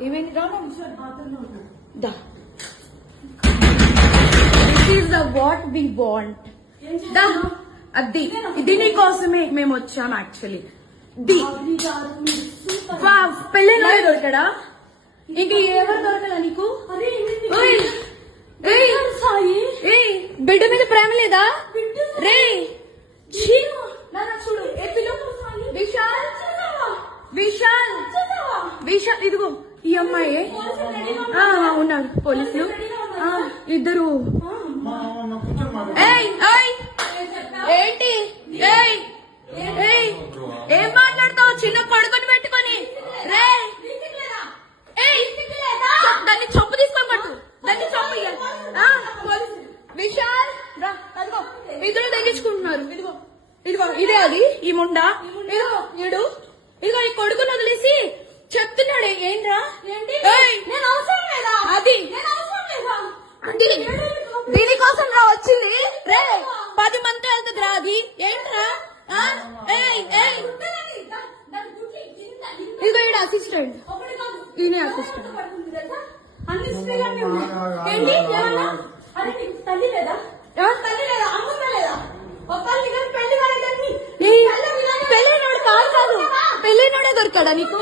ఏమైంది రా దా this is the what we want దా అది ఇది నీకోసమే మేము వచ్చాం యాక్చువల్లీ పెళ్ళిలో దొరకడా ఇంక ఎవరు దొరకలా నీకు బిడ్డ మీద ప్రేమ లేదా రే చూడు విశాల్ విశాల్ విశాల్ ఇదిగో ఈ అమ్మాయి ఉన్నారు పోలీసులు ఇద్దరు ఏంటి ఏం మాట్లాడతావు చిన్న కొడుకుని పెట్టుకొని రే దాన్ని చంపు తీసుకొని పట్టు దాన్ని చంపు విశాల్ రా అదిగో ఇద్దరు తగ్గించుకుంటున్నారు ఇదిగో ఇదిగో ఇదే అది ఈ ముండా ఇదిగో ఇడు ఇదిగో ఈ కొడుకుని వదిలేసి చెప్తున్నాడు ఏంట్రా అది దీనికోసం రా వచ్చింది రే 10 మంది వెళ్తుంది రా అది ఏంట్రా ఇదిగో ఈడ అసిస్టెంట్ ఈయన అసిస్టెంట్ ఏంటి తల్లి లేదా పెళ్ళైనోడు కాదు పెళ్ళైనోడే దొరికాడా నీకు